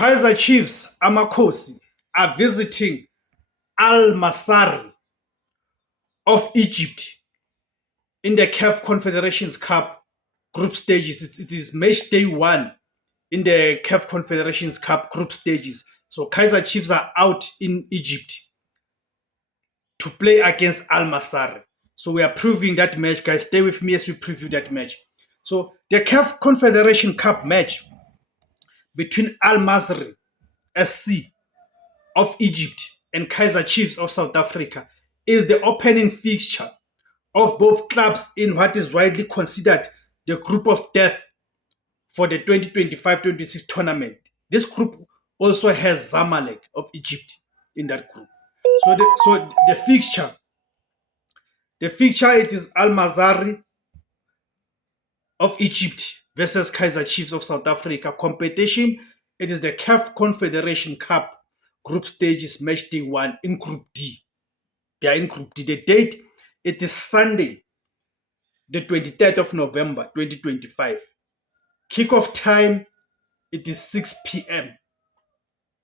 Kaizer Chiefs Amakhosi are visiting Al Masry of Egypt in the CAF Confederations Cup group stages. It is match day 1 in the CAF Confederations Cup group stages. So Kaizer Chiefs are out in Egypt to play against Al Masry. So we are previewing that match, guys. Stay with me as we preview that match. So the CAF Confederation Cup match between Al Masry SC of Egypt and Kaizer Chiefs of South Africa is the opening fixture of both clubs in what is widely considered the group of death for the 2025-26 tournament. This group also has Zamalek of Egypt in that group. So the fixture it is Al Masry of Egypt versus Kaizer Chiefs of South Africa. Competition, it is the CAF Confederation Cup group stages match day 1 in Group D. They are in Group D. The date, it is Sunday, the 23rd of November, 2025. Kickoff time, it is 6 p.m.,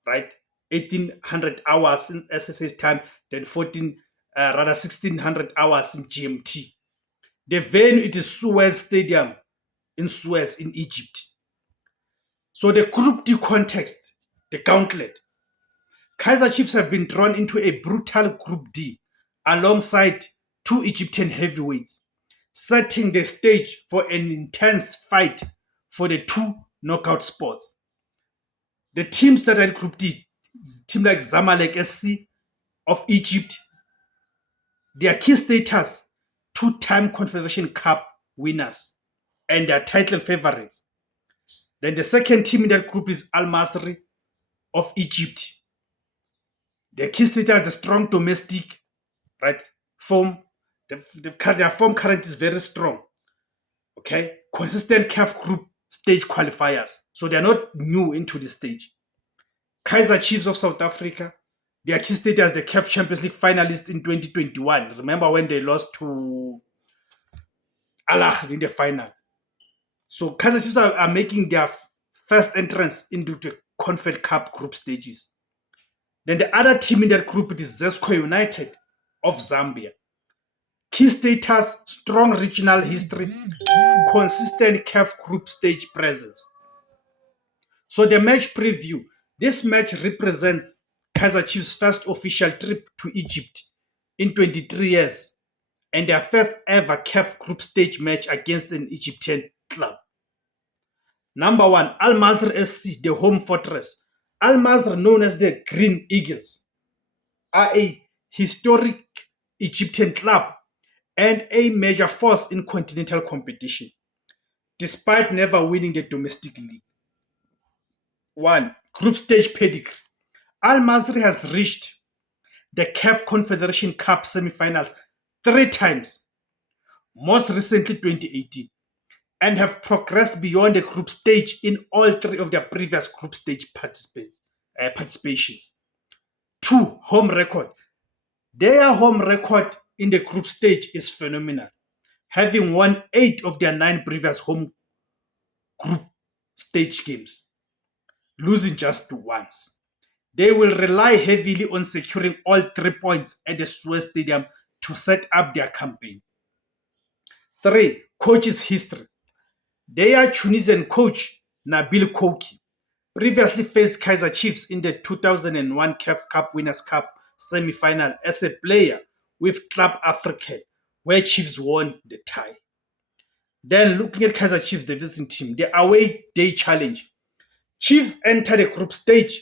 right? 1800 hours in SSS time, then 1600 hours in GMT. The venue, it is Suez Stadium in Suez in Egypt. So the Group D context, the gauntlet. Kaizer Chiefs have been drawn into a brutal Group D alongside 2 Egyptian heavyweights, setting the stage for an intense fight for the 2 knockout spots. The teams that are in Group D, team like Zamalek SC of Egypt, their key status, 2-time Confederation Cup winners and their title favorites. Then the second team in that group is Al Masry of Egypt. Their key status is a strong domestic, right, form. Their form current is very strong. Okay, consistent CAF group stage qualifiers. So they are not new into this stage. Kaizer Chiefs of South Africa, their key status as the CAF Champions League finalist in 2021. Remember when they lost to Al Ahly in the final? So Kaizer Chiefs are making their first entrance into the Confed Cup group stages. Then the other team in that group is Zesco United of Zambia. Key status, strong regional history, consistent CAF group stage presence. So the match preview. This match represents Kaizer Chiefs' first official trip to Egypt in 23 years and their first ever CAF group stage match against an Egyptian club. Number 1, Al Masry SC, the home fortress. Al Masry, known as the Green Eagles, are a historic Egyptian club and a major force in continental competition, despite never winning the domestic league. 1. Group stage pedigree. Al Masry has reached the CAF Confederation Cup semi-finals 3 times, most recently 2018, and have progressed beyond the group stage in all 3 of their previous group stage participations. 2. Home record. Their home record in the group stage is phenomenal, having won 8 of their 9 previous home group stage games, losing just once. They will rely heavily on securing all 3 points at the Suez Stadium to set up their campaign. 3. Coach's history. Their Tunisian coach, Nabil Kouki, previously faced Kaizer Chiefs in the 2001 CAF Cup Winners' Cup semi-final as a player with Club Africain, where Chiefs won the tie. Then looking at Kaizer Chiefs, the visiting team, the away day challenge. Chiefs enter the group stage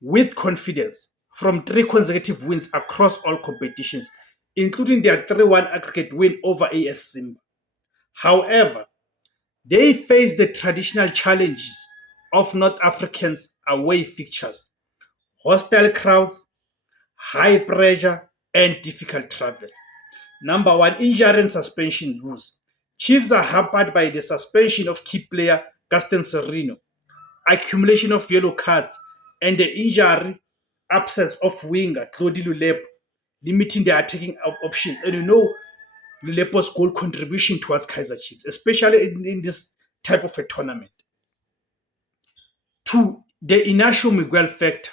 with confidence from 3 consecutive wins across all competitions, including their 3-1 aggregate win over AS Simba. However, they face the traditional challenges of North Africans' away fixtures, hostile crowds, high pressure, and difficult travel. Number 1, injury and suspension rules. Chiefs are hampered by the suspension of key player Gaston Sereno, accumulation of yellow cards, and the injury absence of winger Claude Lulepo, limiting their attacking options. And you know Lulepo's goal contribution towards Kaizer Chiefs, especially in this type of a tournament. 2. The Inacio Miguel factor.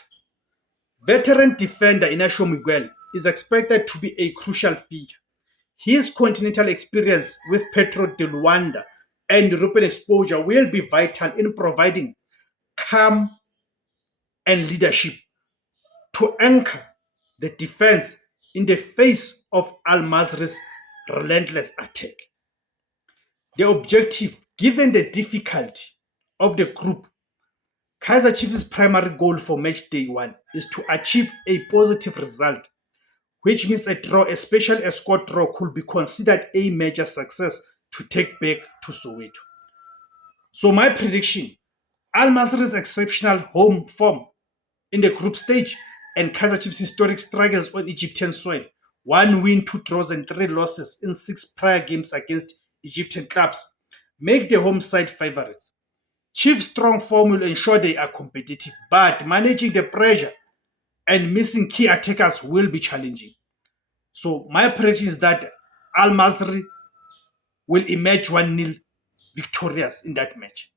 Veteran defender Inacio Miguel is expected to be a crucial figure. His continental experience with Petro de Luanda and European exposure will be vital in providing calm and leadership to anchor the defense in the face of Al Masry's relentless attack. The objective, given the difficulty of the group, Kaizer Chiefs' primary goal for match day 1 is to achieve a positive result, which means a draw, especially a score draw, could be considered a major success to take back to Soweto. So my prediction, Al Masry's exceptional home form in the group stage and Kaizer Chiefs' historic struggles on Egyptian soil, 1 win, 2 draws and 3 losses in 6 prior games against Egyptian clubs, make the home side favorites. Chiefs' strong form will ensure they are competitive, but managing the pressure and missing key attackers will be challenging. So my prediction is that Al Masry will emerge 1-0 victorious in that match.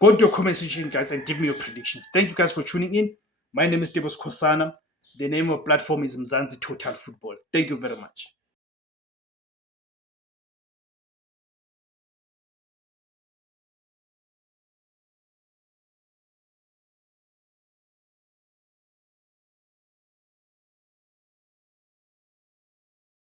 Go to your comment section, guys, and give me your predictions. Thank you guys for tuning in. My name is Tebos Kosana. The name of the platform is Mzansi Total Football. Thank you very much.